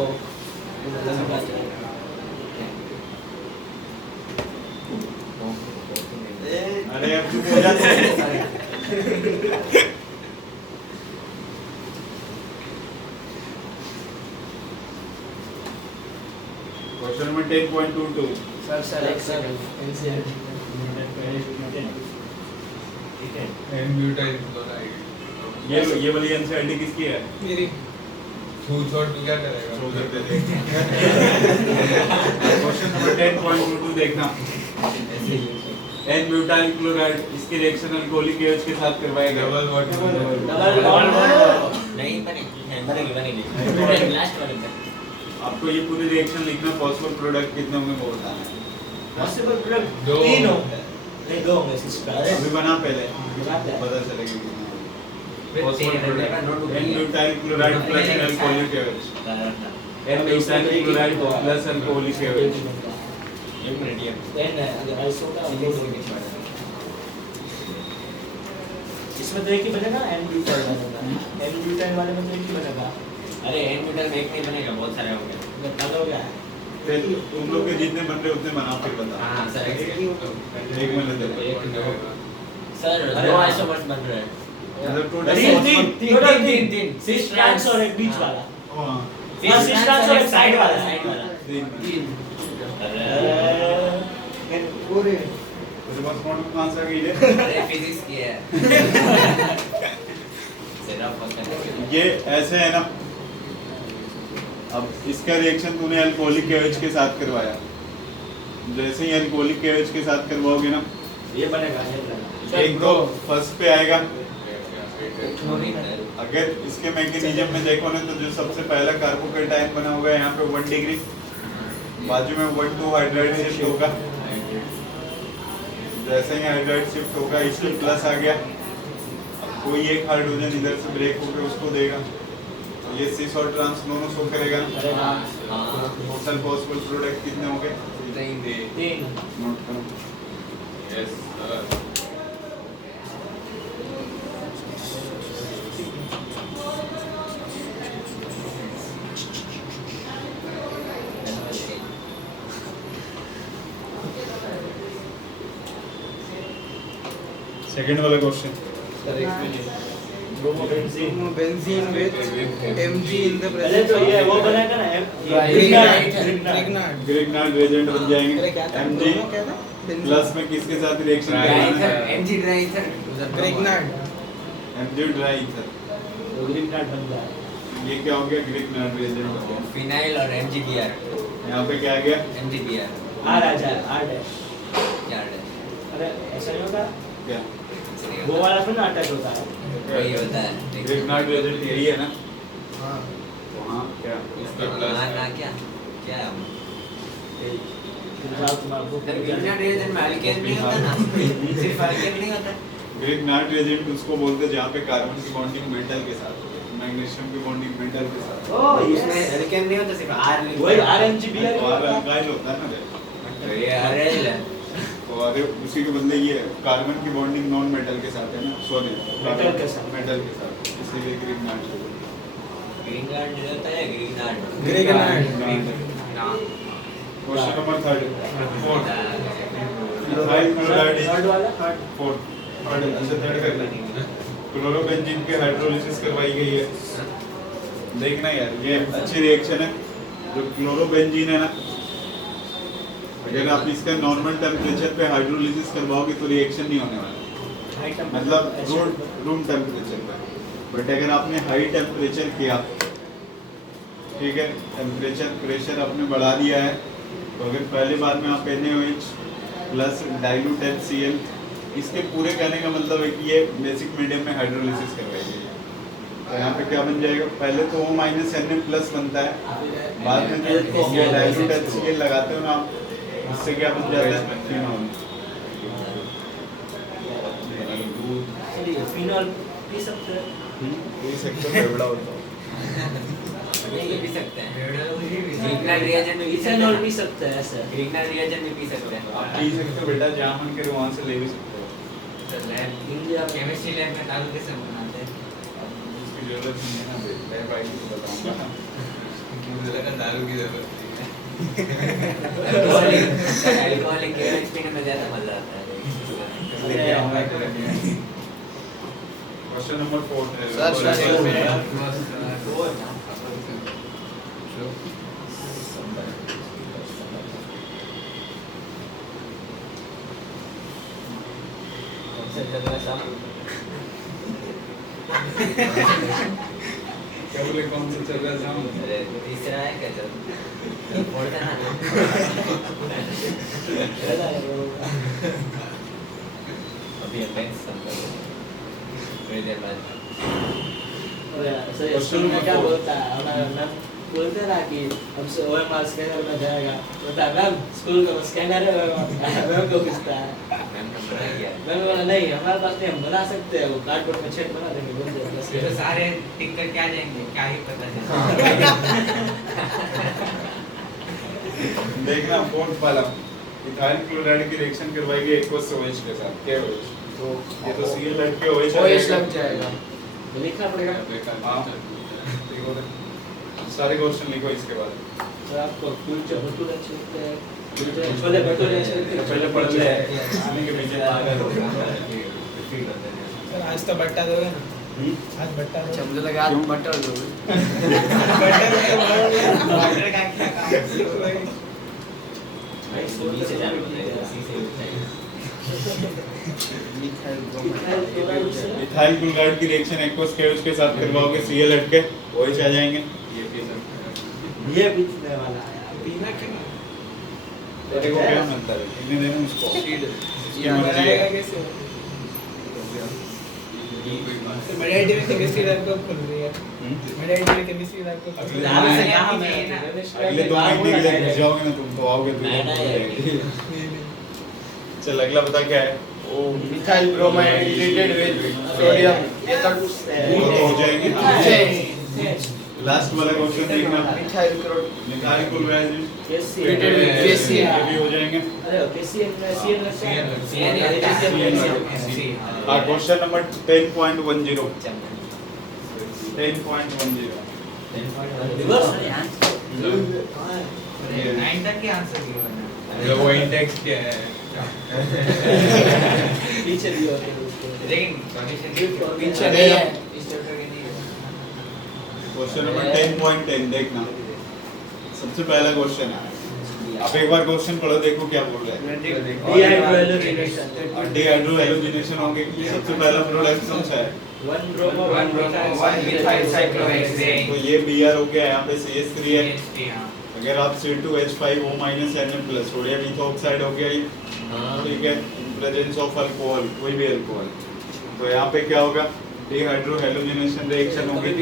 अरे अब चुप हो जाते हैं। क्वेश्चन नंबर 10.22 सर एक सेकंड एन ब्यूटाइल क्लोराइड ये वाली एनसीईआरटी किसकी है? मेरी छू छोड़ तू क्या करेगा शो करते थे। क्वेश्चन नंबर 10.22 देखना। एन ब्यूटाइल क्लोराइड इसकी रिएक्शन अल्कोहलिक AH के साथ करवाया गया। डबल बॉन्ड डबल बॉन्ड नहीं बनेगी लास्ट वाले में आपको ये पूरी रिएक्शन लिखना, पॉसिबल प्रोडक्ट कितने होंगे वो बताना है। पॉसिबल प्रोडक्ट दो। 3 होंगे नहीं 2 होंगे सिस्टर अभी बना पहले बनाते हैं। पता चलेगा कितने होंगे। पॉसिबल तेरे product notebook n butyl chloride plus alcoholic AH। N butyl chloride plus alcoholic AH। एक मिनट ये देन अगर आइसो का इसमें तो एक ही बनेगा एन ब्यूटाइल बनेगा एन ब्यूटाइल वाले में तो एक ही बनेगा अरे एन ब्यूटाइल में एक नहीं बनेगा, बहुत सारे होंगे। बता दो क्या है फिर तुम लोग के जितने बन रहे उतने बनाओ फिर बता। हाँ सर एक मिनट दे। सर अरे दो हाँ। आइसोमर्स बन रहे हैं। मतलब टोटल तीन सिक्स ट्रांस और एक बीच वाला हां हाँ, सिक्स ट्रांस और एक साइड वाला तीन पूरे तो बस कौन कौन सा गई है? अरे फिजिक्स की है। सिर्फ पकड़ ये ऐसे है ना, अब इसका रिएक्शन तूने अल्कोहलिक AH के साथ करवाया, जैसे ही अल्कोहलिक AH के साथ करवाओगे ना, ये बनेगा एक तो फर्स्ट पे आएगा। अगर इसके मैकेनिज्म में देखो ना तो जो सबसे पहला कार्बोकैटायन बना हुआ है यहाँ पे 1 डिग्री, बाजू में 1,2 हाइड्राइड शिफ्ट होगा। जैसे ही हाइड्राइड शिफ्ट होगा इसमें प्लस आ गया, अब कोई एक हाइड्रोजन इधर से ब्रेक होकर उसको देगा, तो ये सिस और ट्रांस दोनों शो करेगा ना। अरे हाँ टोटल पॉसिबल प्रोडक्ट कितने होंगे? तीन नोट करो। यस सेकंड वाला question, benzene with Mg in the पहले तो ये वो बनेगा ना Grignard ग्रिग्नार्ड रिएजेंट बन अरे जाएंगे। क्या था Mg क्या था प्लस में किसके साथ रिएक्शन Dry करवाना है? MG dry ether Grignard Mg dry ether. Grignard बन गया ये क्या हो गया? ग्रिग्नार्ड रिएजेंट हो गया। फिनाइल और एमजीबीआर यहाँ पे क्या आ गया? एमजीबीआर आर आ जाए आर डैश क्या है अरे ऐसा नहीं होता क्या? वो वाला फिर अटैक होता है वही होता है ग्रिग्नार्ड रिएजेंट यही है ना? हाँ तो हाँ क्या? इसका प्लस हाँ ना क्या क्या है तुम्हारा ग्रिग्नार्ड रिएजेंट में अल्केन नहीं होता ना, सिर्फ अल्केन नहीं होता। ग्रिग्नार्ड रिएजेंट उसको बोलते हैं जहाँ पे कार्बन की बॉन्डिंग मेटल के साथ होती है, मैग्नीशियम की बॉन्डिंग मेटल के साथ। ओह इसमें यस अल्केन नहीं होता, सिर्फ आर वही आरएमजीबीआर तो आर अल्काइल होता है ना रे। तो ये अरेल है। तो अरे उसी के बदले ये कार्बन की बॉन्डिंग नॉन मेटल के साथ है ना, सॉरी मेटल के साथ। मेटल के साथ, इसीलिए ग्रिग्नार्ड। ग्रीनलैंड नहीं होता है Greenland Grignard question number 3 ethyl chloride third वाला थर्ड अच्छा थर्ड कर लेंगे। क्लोरोबेंजीन की हाइड्रोलिसिस करवाई गई है। देखना यार ये अच्छी रिएक्शन है। जो क्लोरोबेंजीन है ना, अगर आप इसका नॉर्मल टेम्परेचर पे हाइड्रोलिसिस करवाओगे तो रिएक्शन नहीं होने वाला, मतलब रूम टेम्परेचर पे। बट अगर आपने हाई टेम्परेचर किया, ठीक है, टेम्परेचर प्रेशर आपने बढ़ा दिया है, तो अगर पहले बार में आप NaOH प्लस डाइल्यूट HCl, इसके पूरे कहने का मतलब है कि ये बेसिक मीडियम में हाइड्रोलिसिस करवाई गई है। तो यहाँ पे क्या बन जाएगा, पहले तो O माइनस एन प्लस बनता है, बाद में जो ये डाइल्यूट HCl लगाते हो ना आप, इससे क्या बन जाता है फिनॉल। फिनॉल पी सकते हैं। ये सेक्टर बेवड़ा होता है। ये पी सकते हैं। ग्रिग्नाइट रिएजेंट में इथेनॉल पी सकते हैं ऐसे। ग्रिग्नाइट रिएजेंट में पी सकते हैं। आप पी सकते हो बेटा, जहाँ मन करे वहाँ से ले भी सकते हो। इंडिया में केमिस्ट्री लैब में दारू कैसे बनाते हैं? उसकी जरूरत नहीं है ना बे, मैं भाई को बताऊंगा। मुझे लगा दारू की जरूरत नहीं अल्कोहलिक केमिस्ट्री पीने में ज्यादा मजा आता है। लेके आऊंगा। क्वेश्चन नंबर 4 क्या बोले, कौन सा चल रहा है साउंड? अरे तीसरा है क्या चल? बोल देना। अभी अपेक्स संपर्क थोड़ी देर बाद। अरे सही स्कूल में क्या बोलता है हमारा मैम, बोलते ना कि हमसे OMR स्कैनर में जाएगा, बोलता है मैम स्कूल का स्कैनर है मैम को पूछता है। मैम ने बना दिया। मैम बोला नहीं हमारे पास नहीं, हम बना सकते हैं, वो कार्डबोर्ड में छेद बना देंगे, बोल दे बस। ये तो सारे टिक कर क्या जाएंगे, क्या ही पता चलेगा। देखना फोर्थ वाला, इथाइल क्लोराइड की रिएक्शन करवाई गई एक्वस OH के साथ, क्या OH? तो ये तो Cl लग के OH OH लग जाएगा। तो लिखना पड़ेगा। हाँ देखो तो सारे क्वेश्चन लिखो इसके बाद। सर आपको कुलचे भटूरे अच्छे लगते हैं, कुलचे छोले भटूरे अच्छे लगते हैं? पहले पढ़ ले, आने के पीछे पागल हो गया। सर आज तो बट्टा दोगे ना, आज बट्टा अच्छा दोगे। मुझे लगा आप बटर दोगे। ऑर्डर का क्या काम? बी से चालू होता है, सी से उठता है। इथाइल क्लोराइड की रिएक्शन एक्वस KOH के साथ करवाओगे, Cl हट के OH आ जाएंगे। ये पी सकते ये बीतने वाला है पीना क्यों? हैं। देखो क्या मिलता है, कितने देना उसको? इसकी ये मर्जी बनाएगा है। कैसे? तो मेरी आईडी में केमिस्ट्री लैब कब खुल रही है? मेरी आईडी में केमिस्ट्री लैब कब खुल रही है? अगले से कहाँ में अगले 2 महीने के लिए घुस जाओगे ना तुम, तो आओगे तो नहीं, नहीं, चल अगला बता क्या है? O methyl bromide treated with sodium, ये तो वो तो हो जाएंगे। लास्ट वाला क्वेश्चन देखना, methyl chloride ethyl chloride treated with ये KCl। भी हो जाएंगे। अरे KCl में CL लगता है। CL हाँ क्वेश्चन नंबर 10.10 10.10 रिवर्स नाइन तक के आंसर दिए मैंने। वो इंडेक्स क्या है? पीछे दिया होते हैं उसको। लेकिन कंडीशन पीछे नहीं है। इस चैप्टर के नहीं है। क्वेश्चन नंबर 10.10 देखना, सबसे पहला क्वेश्चन है। आप एक बार क्वेश्चन पढ़ो, देखो क्या बोल रहे हैं। डिहाइड्रो हैलोजिनेशन होंगे, सबसे पहला प्रोडक्ट कौन सा है? 1 ब्रोमो 1 मिथाइल साइक्लोहेक्सेन। तो ये Br हो गया, यहाँ पे CH3 है। हाँ। अगर आप C2H5O Na+ सोडियम इथोक्साइड हो गया ये, हाँ। ठीक है, इन प्रेजेंस ऑफ अल्कोहल, कोई भी अल्कोहल, तो यहाँ पे क्या होगा? डिहाइड्रो हैलोजिनेशन रिएक्शन होगी,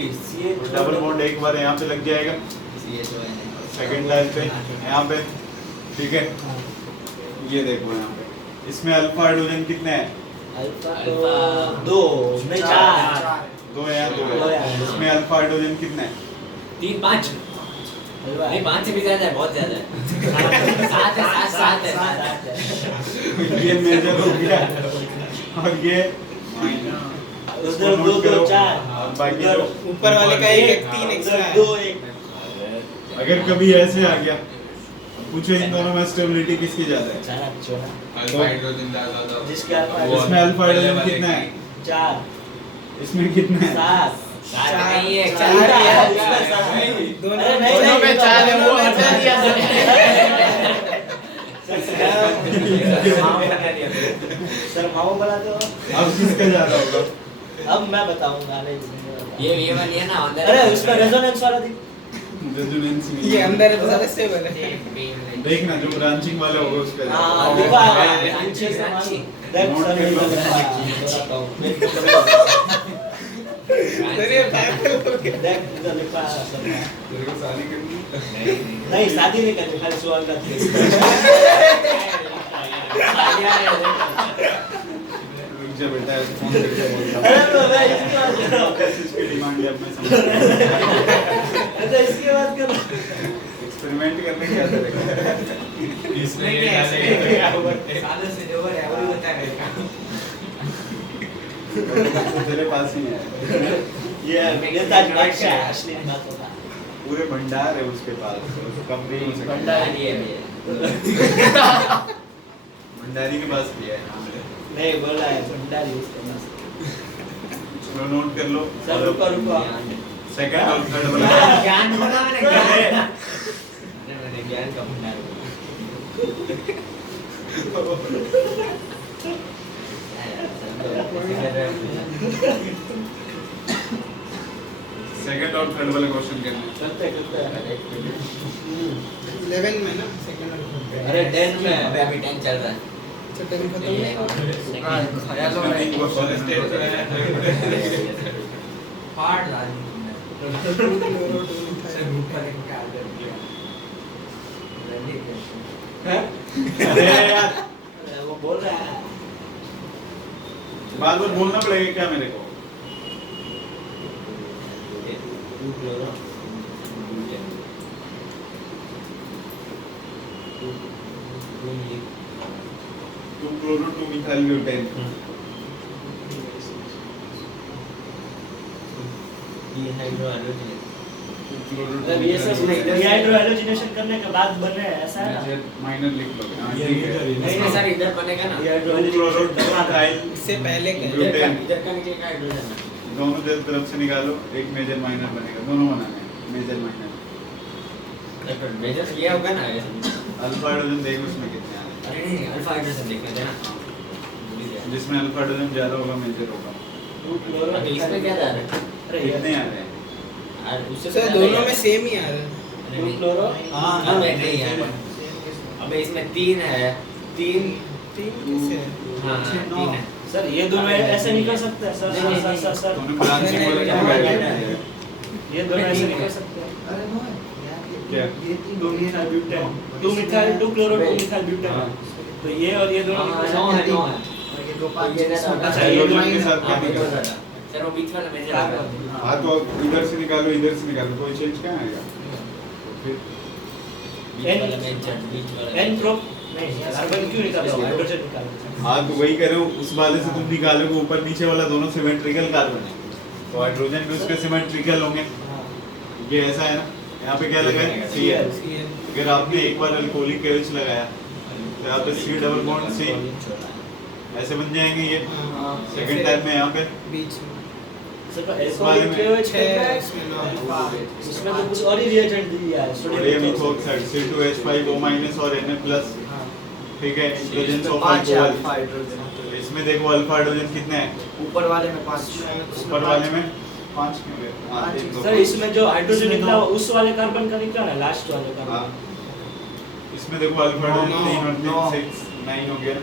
डबल बॉन्ड एक बार यहाँ पे लग जाएगा, सेकंड टाइम पे यहाँ पे, ठीक है। ये देखो यहाँ पे इसमें अल्फा हाइड्रोजन कितने हैं? अल्फा 2 नहीं 4 2 है या 2 दो है? है। इसमें अल्फा हाइड्रोजन कितने हैं? 3 5 नहीं 5 से भी ज्यादा है, बहुत ज्यादा है। 7 है। ये मेजर हो गया और ये उधर 2 2 4 और बाकी जो ऊपर वाले का एक 3 एक्स्ट्रा है। 2 1 अगर कभी ऐसे आ गया, पूछो इन दोनों में स्टेबिलिटी किसकी ज्यादा है? 4 छोड़ा अल्फा हाइड्रोजन ज्यादा था। जिसके अल्फा वो इसमें अल्फा हाइड्रोजन पहले कितना वाले है? की- 4 इसमें कितना है? 7 नहीं है, चार चार ही है। उसमें 7 है। दोनों अरे नहीं, दोनों में नहीं, 4 है, वो दोनों में हटा 4 दिया सर माओ बनाते हो। अब किसका ज्यादा होगा? अब मैं बताऊंगा नहीं। ये वाली है ना अंदर। अरे उसमें रेजोनेंस वाला दिख। रेजोनेंस ये अंदर है तो ज्यादा स्टेबल है। देखना, जो ब्रांचिंग वाला होगा उस पे हाँ देखो। देखो हाँ, पीछे से अच्छी। देख नोट सर कर लो। बताता हूँ। सर ये पागल हो गया। देख इधर लिखा है सब। तेरे को शादी करनी नहीं शादी नहीं करनी, खाली सवाल का थे। रुक जा बेटा, ऐसे फोन करके बोलता अरे तो मैं इसकी बात कर रहा हूँ। इसकी डिमांड है, अब मैं समझ अच्छा इसकी बात कर रहा हूँ। एक्सपेरिमेंट करने क्या करेगा। इसमें ये सालों से जो है वो भी बता रहेगा। तो तेरे पास ही है, ये ताज बादशाह है, असली बात होता है। पूरे भंडार है उसके पास, तो कम नहीं हो सकता। भंडारी है भंडारी के पास भी है। नहीं बोल रहा है भंडारी उसके पास। चलो नोट कर लो। सर रुको रुको। सेकंड और थर्ड वाला ज्ञान बोला मैंने, ज्ञान का भंडार सेकंड और थर्ड वाला क्वेश्चन करना है। करते करते 11 में ना सेकंड और अरे 10 में अभी 10 चल रहा है। अच्छा 10 खत्म नहीं हुआ। इसमें तीन क्वेश्चन है। पार्ट डाल अरे यार, वो बोल रहा है बार बार बोलना पड़ेगा क्या मेरे को। Two chloro two methyl butane. मतलब ये सब डिहाइड्रोहाइड्रोजनेशन करने के बाद बन रहे हैं, ऐसा है ना? माइनर लिख लो। हाँ, ये ठीक है। नहीं नहीं सर, इधर बनेगा ना, डिहाइड्रोहाइड्रोजनेशन मिथाइल इससे पहले का इधर का नीचे का हाइड्रोजन है। दोनों तरफ से निकालो, एक मेजर माइनर बनेगा। दोनों बनाने हैं, मेजर माइनर। मेजर ये होगा ना ऐसे। अल्फा हाइड्रोजन देखो उसमें कितने आ रहे अरे नहीं नहीं, अल्फा हाइड्रोजन देखने देना। हैं। जिसमें अल्फा हाइड्रोजन ज्यादा होगा मेजर होगा। अभी इसमें क्या जा रहा है? अरे कितने आ रहे हैं? और उससे सर दोनों में सेम ही आ रहा है। नहीं, नहीं। क्लोरो हाँ नहीं है। अबे इसमें 3 है, 3 तीन कैसे है? हाँ 3 है। सर ये दोनों ऐसे निकल सकते हैं सर नहीं, सर नहीं, सर सर तूने ब्रांच से बोला क्या है? ये दोनों ऐसे निकल सकते हैं। क्या? Two methyl butane, two methyl two chloro two methyl butane. तो ये और ये दोनों हाँ, निकल 9 सकते है, हैं। 9 है। ये ज्यादा अच्छा, ये दोनों के साथ क्या हाँ, निकल बिल्कुल रहा है? ज्यादा। सर वो बीच वाला मेजर आ रहा है। हाँ तो इधर से निकालो, इधर से निकालो, कोई चेंज क्या आएगा? फिर बीच वाला मेजर, बीच वाला एन प्रो नहीं कार्बन क्यों निकाल रहे हो? हाइड्रोजन निकाल रहे हो। हाँ तो वही करो, उस वाले से तुम निकालोगे, ऊपर नीचे वाला दोनों सिमेट्रिकल कार्बन है, तो हाइड्रोजन भी उसके सिमेट्रिकल होंगे। ये ऐसा है ना, यहाँ पे क्या लगा है? Cl। अगर आपने एक बार अल्कोहलिक एच लगाया तो यहाँ पे C डबल बॉन्ड C ऐसे बन जाएंगे ये। सेकंड टाइम में यहाँ पे बीच में सर इस वाले में एल्कोहलिक 6 इसमें 9 उसमें तो कुछ और ही रिएजेंट दिया है सोडियम इथोक्साइड C2H5O- और Na+, ठीक है, प्रेजेंस ऑफ अल्कोहल। इसमें देखो अल्फा हाइड्रोजन कितने हैं? ऊपर वाले में 5 ऊपर वाले में 5 क्यों है? हाँ, एक दो सर इसमें जो हाइड्रोजन निकला वो उस वाले कार्बन का निकला ना, लास्ट वाले हाँ, कार्बन। इसमें देखो अल्फा हाइड्रोजन 3 और 3 नौ। 6 9 हो गया।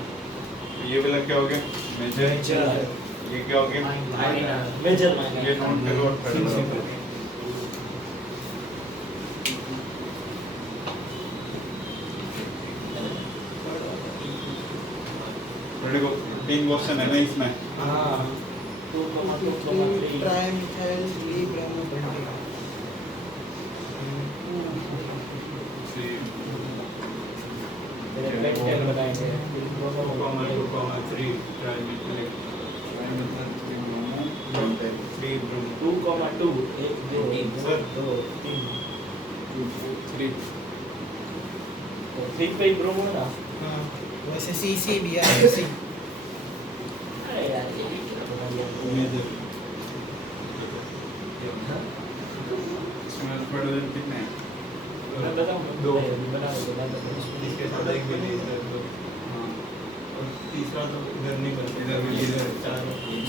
तो ये वाला क्या हो गया? मेजर। ये क्या हो गया? मेजर ये नोट करो और पढ़ लो। देखो 3 क्वेश्चन है ना इसमें। हां 2,3 ट्राइमिथाइल डी-ब्रोमोपेंटेन। पेंटेन बनाएंगे 2,2 1 2 3 3 पे ब्रोमो ना। हाँ वैसे CC भी है C। अरे यार ये भी क्या बना दिया मेजर। इसमें अल्फा हाइड्रोजन कितने हैं? मैं बताऊं 2 बना दो इसके साथ एक भी नहीं है तो हाँ, और तीसरा तो इधर नहीं बन इधर भी इधर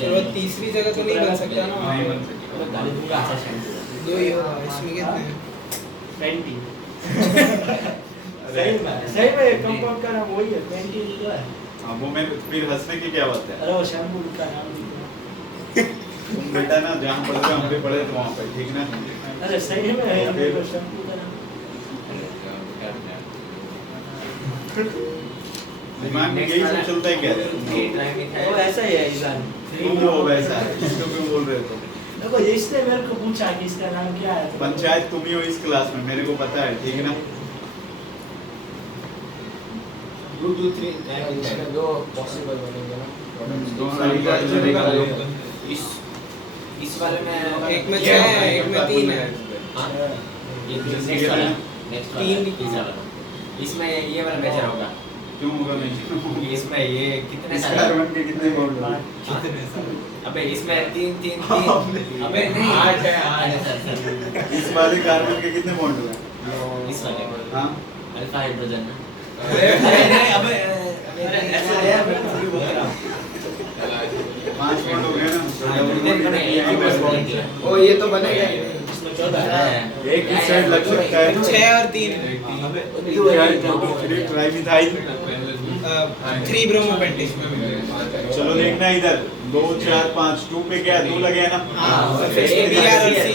चलो तीसरी जगह तो नहीं बन सकता ना। नहीं बन सकता। मैं गाली दूंगा अच्छा शायद। दो ही होगा, इसमें कितने हैं? 20 सही में कंपाउंड का नाम वही है 20 निकला है। हाँ, वो मैं फिर हंसने की क्या बात है? अरे वो शैम्पू का नाम निकला तुम बेटा ना जहाँ पढ़ रहे हो हम भी पढ़े तो वहाँ पे, ठीक ना? अरे सही में है ये क्वेश्चन दिमाग में यही सब चलता है क्या है? वो ऐसा ही है ईजान तुम वो वैसा है, इसको क्यों बोल रहे हो? देखो इसने मेरे को पूछा कि इसका नाम क्या है तो पंचायत तुम ही हो इस क्लास में, मेरे को पता है, ठीक है ना? 2 2 3 इसमें दो पॉसिबल बनेंगे ना। दोनों इस वाले में एक में 6 है, एक में 3 है। हाँ, ये नेक्स्ट वाला इसमें ये वाला मेजर होगा क्यों होगा नहीं? इसमें ये कितने इस सारे कार्बन के कितने बॉन्ड होंगे? अबे इसमें 3 3 3 अबे नहीं 8 है 8 इस वाले कार्बन के कितने बॉन्ड हुए? इस वाले हाँ, अल्फा हाइड्रोजन ना अरे नहीं अबे ऐसा है मैं थोड़ी बोल रहा हूँ 5 बॉन्ड हो गए ना? ओ ये तो बनेगा ही नहीं। इसमें 14 है एक इस साइड लग सकता है। 6 और 3 ट्राइमिथाइल। 3 ब्रोमोपेंटेन। चलो देखना इधर 2 4 5 2 पे क्या 2 लगे हैं ना? हाँ, फिर BR और C।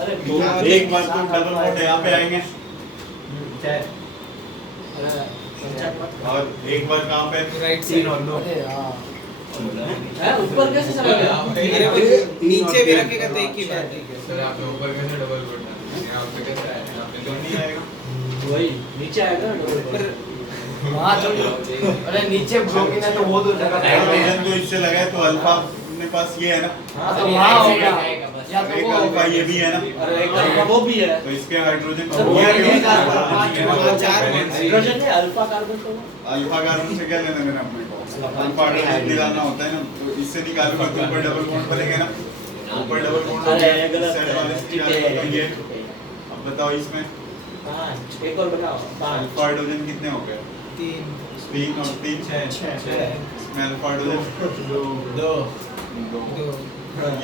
अरे तो एक बार तो डबल बॉन्ड यहाँ पे आएंगे और एक बार कहाँ पे? Right side. है ऊपर कैसे चला गया अरे वो नीचे भी रखेगा तो एक ही बात है। सर आपने ऊपर कैसे डबल बोलना है? यहाँ पे कैसा है? यहाँ पे क्यों नहीं आएगा? वही नीचे आएगा ना पर वहाँ तो अरे नीचे ब्रोकिन है तो वो तो जगह हाइड्रोजन तो इससे लगा है तो अल्फा अपने पास ये है ना? हाँ तो वहाँ होगा या तो एक वो अल्फा ये भी है ना? अरे एक अल्फा वो भी है तो इसके हाइड्रोजन सर, वो ये एक क्यों? अल्फा, ठीक है ना? हाँ, 4 हाइड्रोजन है अल्फा कार्बन तो अल्फा कार्बन से क्या लेना देना अपने को? अल्फा हाइड्रोजन निकालना होता है ना, तो इससे निकालूंगा तो ऊपर डबल बॉन्ड बनेगा ना? ऊपर डबल बॉन्ड अरे बनेगा, गलत सेट वाले से ठीक निकालूंगा तो ये। है अब बताओ इसमें 5 एक और बनाओ 5 अल्फा हाइड्रोजन कितने हो गए? 3 और 3 6। इसमें अल्फा हाइड्रोजन 2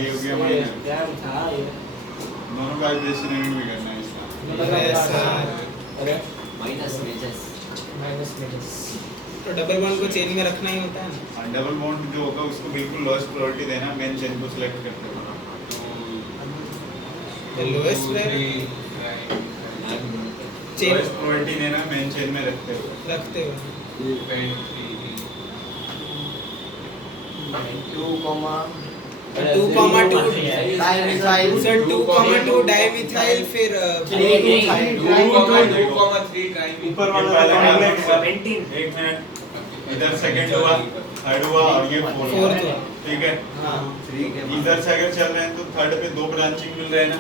ये हो गया माइनस। ध्यान था ये दोनों का हाइड्रेशन एंड भी करना है इसका। अरे माइनस मेजर्स माइनस मेजर्स। तो डबल बॉन्ड को चेन में रखना ही होता है ना। डबल बॉन्ड जो होगा उसको बिल्कुल लोएस्ट प्रायोरिटी देना, मेन चेन को सिलेक्ट करते हो। तो लोएस्ट चेन लोएस्ट प्रायोरिटी देना, मेन चेन में रखते हो। रखते हो। 2,2 डाइमिथाइल सर 2,2 डाइमिथाइल फिर 2,3 ऊपर वाला एक मिनट, इधर सेकंड हुआ, थर्ड हुआ और ये फोर्थ हुआ, फोर्थ हुआ। ठीक है? इधर से अगर चल रहे हैं तो थर्ड पे 2 ब्रांचिंग मिल रहे हैं ना?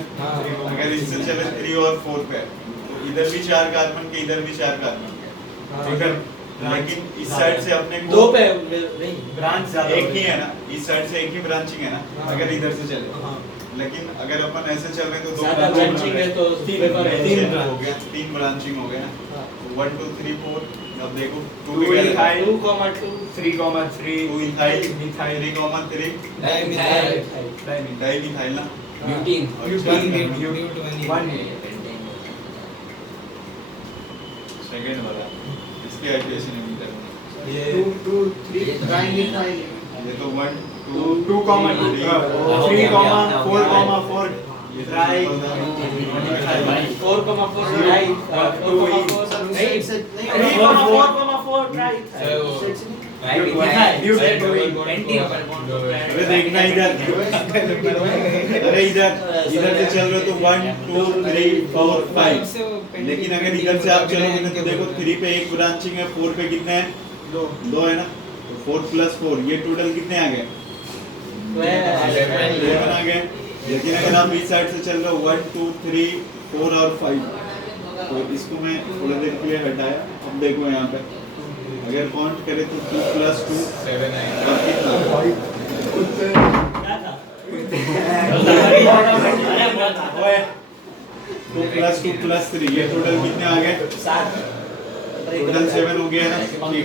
अगर इससे चले 3 और 4 पे, तो इधर भी 4 कार्बन के, इधर भी 4 कार्बन के, ठीक है? लेकिन इस साइड से अपने को 2 पे नहीं ब्रांच एक ही है ना, इस साइड से एक ही ब्रांचिंग है ना, अगर इधर से चले। लेकिन अगर अपन ऐसे चल रहे हैं तो 2 ज्यादा ब्रांचिंग है तो 3 हो गया, 3 ब्रांचिंग हो गया ना। 1 2 3 4, अब देखो 2 2 पे क्या है? 2,2 2 इथाइल 3,3 डाइमिथाइल डाइमिथाइल ना। ब्यूटीन सेकंड वाला इसकी हाइड्रेशन नहीं करनी। ये 2 3 डाइमिथाइल ये तो 1 2 2 3 4 ये ट्राई 4,4 ट्राई 4,4 नहीं 4,4 ट्राई अरे देखना इधर, अरे इधर से चल रहे हो तो 1 2 3 4 5, लेकिन अगर इधर से आप चलोगे ना तो देखो 3 पे एक ब्रांचिंग है, 4 पे कितने हैं? 2 है ना, तो 4 + 4 ये टोटल कितने आ गए? 11 आ गए। लेकिन अगर आप इस साइड से चल रहे हो 1 2 3 4 और 5, तो इसको मैं थोड़ी देर के लिए हटाया। अब देखो यहाँ पे अगर काउंट करें तो 2 + 2 7 और कितना? 2 + 2 + 3 ये टोटल कितने आ गए? 7 टोटल 7 हो गया ना।